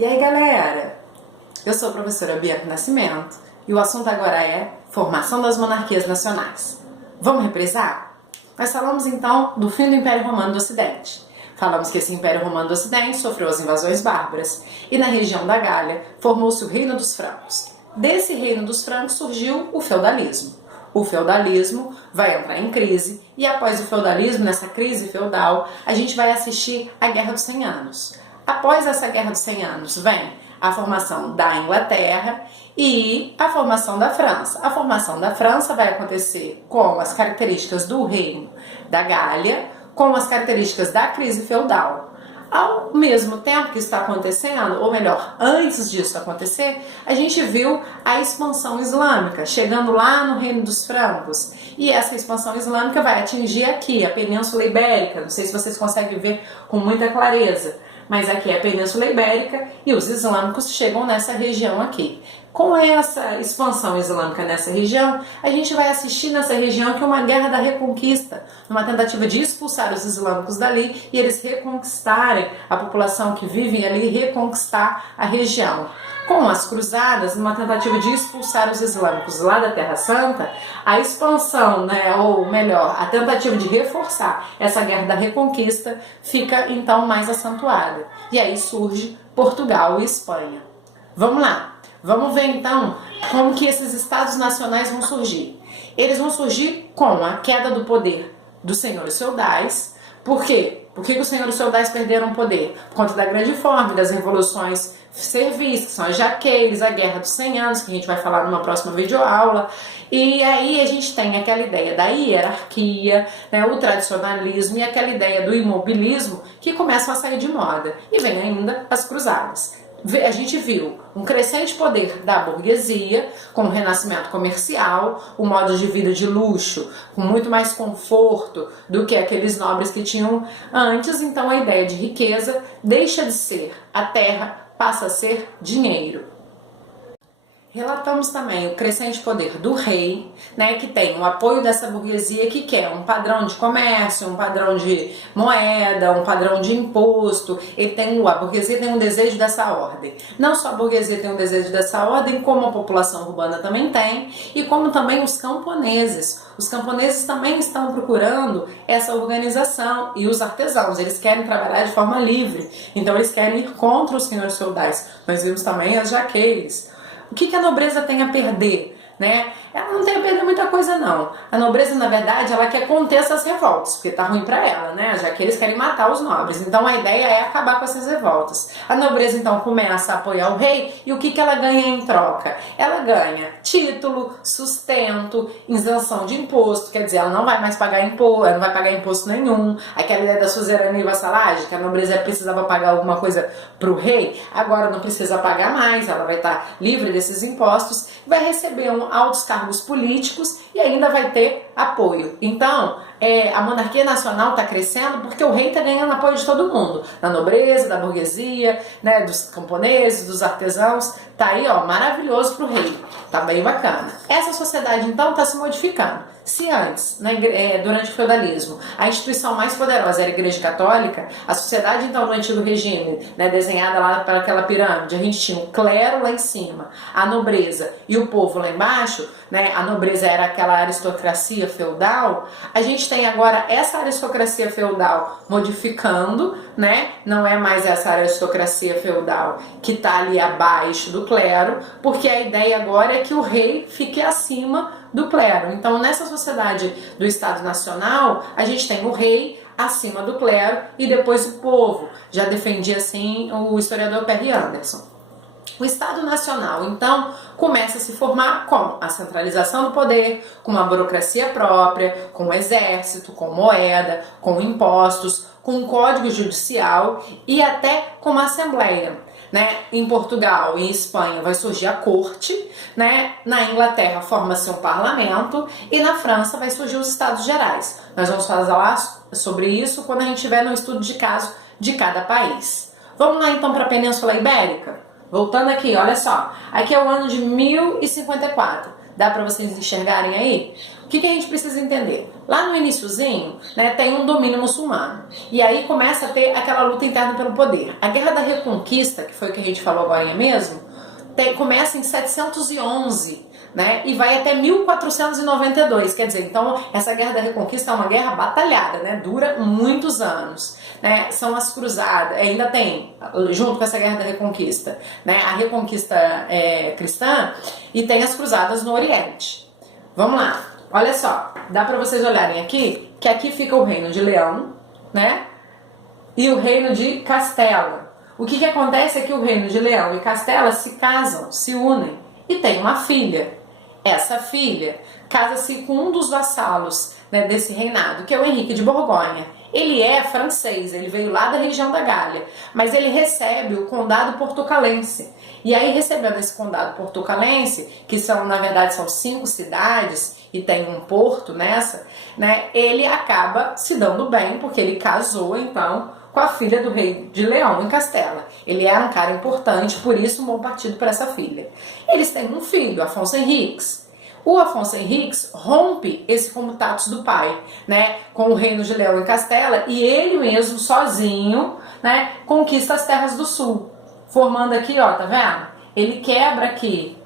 E aí, galera? Eu sou a professora Bianca Nascimento e o assunto agora é formação das monarquias nacionais. Vamos reprisar? Nós falamos então do fim do Império Romano do Ocidente. Falamos que esse Império Romano do Ocidente sofreu as invasões bárbaras e na região da Gália formou-se o Reino dos Francos. Desse Reino dos Francos surgiu o feudalismo. O feudalismo vai entrar em crise e após o feudalismo, nessa crise feudal, a gente vai assistir à Guerra dos 100 Anos. Após essa Guerra dos 100 Anos vem a formação da Inglaterra e a formação da França. A formação da França vai acontecer com as características do Reino da Gália, com as características da crise feudal. Ao mesmo tempo que está acontecendo, ou melhor, antes disso acontecer, a gente viu a expansão islâmica, chegando lá no Reino dos Francos. E essa expansão islâmica vai atingir aqui, a Península Ibérica. Não sei se vocês conseguem ver com muita clareza, mas aqui é a Península Ibérica e os islâmicos chegam nessa região aqui. Com essa expansão islâmica nessa região, a gente vai assistir nessa região que é uma guerra da reconquista, uma tentativa de expulsar os islâmicos dali e eles reconquistarem a população que vive ali, reconquistar a região. Com as cruzadas, numa tentativa de expulsar os islâmicos lá da Terra Santa, a expansão, ou melhor, a tentativa de reforçar essa guerra da reconquista fica então mais acentuada. E aí surge Portugal e Espanha. Vamos lá, vamos ver então como que esses estados nacionais vão surgir. Eles vão surgir com a queda do poder dos senhores feudais. Por quê? Por que os senhores feudais perderam poder? Por conta da Grande Fome, das revoluções servis, que são as jaqueiras, a Guerra dos 100 Anos, que a gente vai falar numa próxima videoaula. E aí a gente tem aquela ideia da hierarquia, o tradicionalismo e aquela ideia do imobilismo que começam a sair de moda. E vem ainda as cruzadas. A gente viu um crescente poder da burguesia, com o renascimento comercial, o modo de vida de luxo, com muito mais conforto do que aqueles nobres que tinham antes. Então a ideia de riqueza deixa de ser a terra, passa a ser dinheiro. Relatamos também o crescente poder do rei, que tem o apoio dessa burguesia que quer um padrão de comércio, um padrão de moeda, um padrão de imposto. A burguesia tem um desejo dessa ordem. Não só a burguesia tem um desejo dessa ordem, como a população urbana também tem, e como também os camponeses. Os camponeses também estão procurando essa organização, e os artesãos, eles querem trabalhar de forma livre, então eles querem ir contra os senhores feudais. Nós vimos também as jaqueiras. O que a nobreza tem a perder? Ela não tem a perder muita coisa não. A nobreza, na verdade, ela quer conter essas revoltas, porque tá ruim pra ela, já que eles querem matar os nobres. Então a ideia é acabar com essas revoltas. A nobreza então começa a apoiar o rei e o que ela ganha em troca? Ela ganha título, sustento, isenção de imposto, quer dizer, ela não vai mais pagar imposto, ela não vai pagar imposto nenhum. Aquela ideia da suzerania e vassalagem, que a nobreza precisava pagar alguma coisa pro rei, agora não precisa pagar mais, ela vai estar livre desses impostos, vai receber altos cargos políticos e ainda vai ter apoio. Então, a monarquia nacional está crescendo porque o rei está ganhando apoio de todo mundo, da nobreza, da burguesia, dos camponeses, dos artesãos. Tá aí, maravilhoso para o rei. Tá bem bacana. Essa sociedade, então, está se modificando. Se antes, durante o feudalismo, a instituição mais poderosa era a Igreja Católica, a sociedade, então, do antigo regime, desenhada lá para aquela pirâmide, a gente tinha o clero lá em cima, a nobreza e o povo lá embaixo, a nobreza era aquela aristocracia feudal. A gente tem agora essa aristocracia feudal modificando, não é mais essa aristocracia feudal que está ali abaixo do clero, porque a ideia agora é que o rei fique acima do clero. Então, nessa sociedade do Estado Nacional, a gente tem o rei acima do clero e depois o povo. Já defendia assim o historiador Perry Anderson. O Estado Nacional, então, começa a se formar com a centralização do poder, com uma burocracia própria, com o exército, com moeda, com impostos, com um código judicial e até com uma assembleia. Em Portugal e Espanha vai surgir a corte, na Inglaterra forma-se um parlamento e na França vai surgir os Estados Gerais. Nós vamos falar sobre isso quando a gente tiver no estudo de caso de cada país. Vamos lá então para a Península Ibérica? Voltando aqui, olha só, aqui é o ano de 1054. Dá para vocês enxergarem aí? que a gente precisa entender? Lá no iniciozinho, né, tem um domínio muçulmano. E aí começa a ter aquela luta interna pelo poder. A Guerra da Reconquista, que foi o que a gente falou agora mesmo, começa em 711, né, e vai até 1492. Quer dizer, então essa Guerra da Reconquista é uma guerra batalhada, né, dura muitos anos. Né, são as cruzadas, ainda tem, junto com essa Guerra da Reconquista, né, a Reconquista cristã, e tem as cruzadas no Oriente. Vamos lá, olha só, dá para vocês olharem aqui, que aqui fica o Reino de Leão, né, e o Reino de Castela. O que acontece é que o Reino de Leão e Castela se casam, se unem, e tem uma filha. Essa filha casa-se com um dos vassalos, né, desse reinado, que é o Henrique de Borgonha. Ele é francês, ele veio lá da região da Gália, mas ele recebe o condado portucalense. E aí, recebendo esse condado portucalense, que são, na verdade, são 5 cidades e tem um porto nessa, né, ele acaba se dando bem, porque ele casou, então, com a filha do rei de Leão, em Castela. Ele era um cara importante, por isso um bom partido para essa filha. Eles têm um filho, Afonso Henriques. O Afonso Henriques rompe esse comitatus do pai, né, com o reino de Leão e Castela, e ele mesmo, sozinho, né, conquista as terras do sul, formando aqui, ó, tá vendo? Ele quebra aqui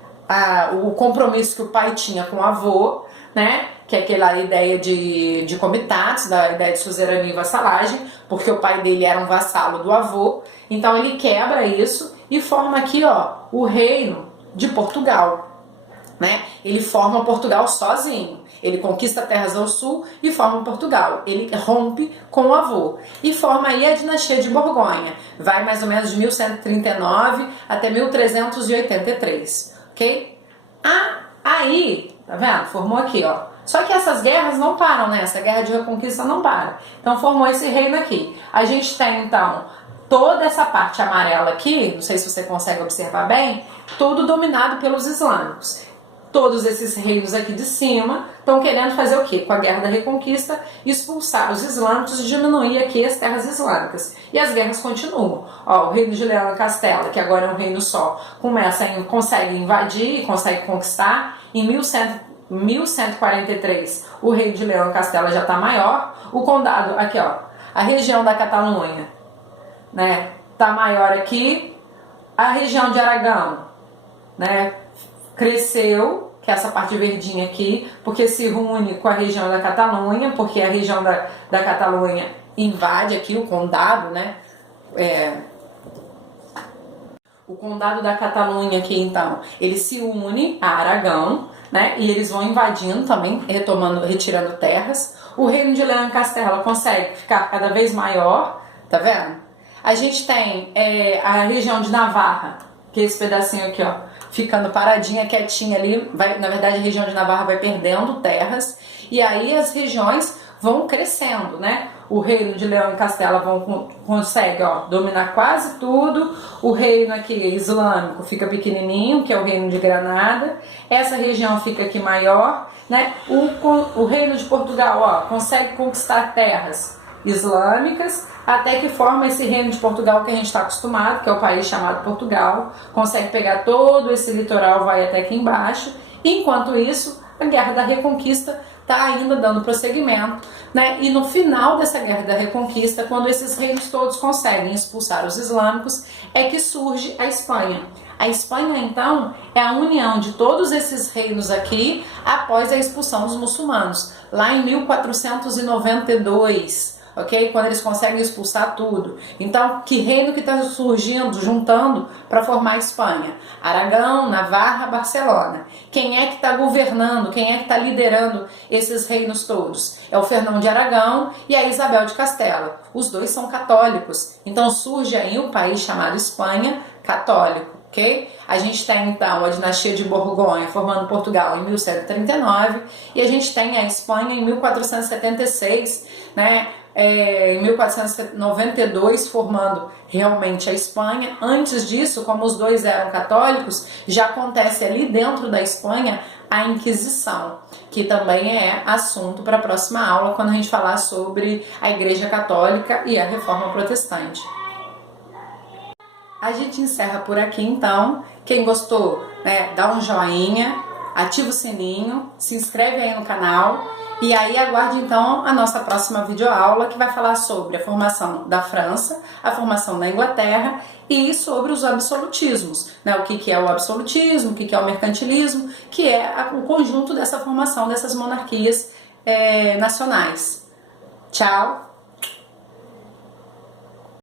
o compromisso que o pai tinha com o avô, né, que é aquela ideia de comitatus, da ideia de suzerania e vassalagem, porque o pai dele era um vassalo do avô, então ele quebra isso e forma aqui, ó, o reino de Portugal. Né? Ele forma Portugal sozinho, ele conquista terras ao sul e forma Portugal, ele rompe com o avô e forma aí a dinastia de Borgonha, vai mais ou menos de 1139 até 1383, ok? Aí, tá vendo? Formou aqui, ó. Só que essas guerras não param, né? Essa guerra de reconquista não para, então formou esse reino aqui. A gente tem então toda essa parte amarela aqui, não sei se você consegue observar bem, tudo dominado pelos islâmicos. Todos esses reinos aqui de cima estão querendo fazer o quê? Com a Guerra da Reconquista, expulsar os islâmicos e diminuir aqui as terras islâmicas. E as guerras continuam. Ó, o reino de Leão e Castela, que agora é um reino só, consegue invadir e consegue conquistar. Em 1143, o reino de Leão e Castela já está maior. O condado, aqui ó, a região da Catalunha, né, tá maior aqui. A região de Aragão, né, cresceu, que é essa parte verdinha aqui, porque se une com a região da Catalunha, porque a região da Catalunha invade aqui o condado, né? O condado da Catalunha aqui, então, ele se une a Aragão, né? E eles vão invadindo também, retirando terras. O reino de Leão e Castela consegue ficar cada vez maior, tá vendo? A gente tem a região de Navarra, que é esse pedacinho aqui, ó, ficando paradinha, quietinha ali, na verdade a região de Navarra vai perdendo terras, e aí as regiões vão crescendo, né? O reino de Leão e Castela consegue, ó, dominar quase tudo, o reino aqui islâmico fica pequenininho, que é o reino de Granada, essa região fica aqui maior, né? O reino de Portugal, ó, consegue conquistar terras islâmicas, até que forma esse reino de Portugal que a gente está acostumado, que é o país chamado Portugal, consegue pegar todo esse litoral, vai até aqui embaixo. Enquanto isso, a Guerra da Reconquista está ainda dando prosseguimento, né? E no final dessa Guerra da Reconquista, quando esses reinos todos conseguem expulsar os islâmicos, é que surge a Espanha. A Espanha, então, é a união de todos esses reinos aqui após a expulsão dos muçulmanos, lá em 1492. Ok? Quando eles conseguem expulsar tudo. Então, que reino que está surgindo, juntando para formar a Espanha? Aragão, Navarra, Barcelona. Quem é que está governando, quem é que está liderando esses reinos todos? É o Fernão de Aragão e a Isabel de Castela. Os dois são católicos. Então surge aí um país chamado Espanha católico. Okay? A gente tem então a dinastia de Borgonha formando Portugal em 1139 e a gente tem a Espanha em 1476, né? Em 1492 formando realmente a Espanha. Antes disso, como os dois eram católicos, já acontece ali dentro da Espanha a Inquisição, que também é assunto para a próxima aula, quando a gente falar sobre a Igreja Católica e a Reforma Protestante. A gente encerra por aqui então. Quem gostou, né, dá um joinha, ativa o sininho, se inscreve aí no canal e aí aguarde então a nossa próxima videoaula que vai falar sobre a formação da França, a formação da Inglaterra e sobre os absolutismos, né? O que é o absolutismo, o que é o mercantilismo, que é o conjunto dessa formação dessas monarquias nacionais. Tchau!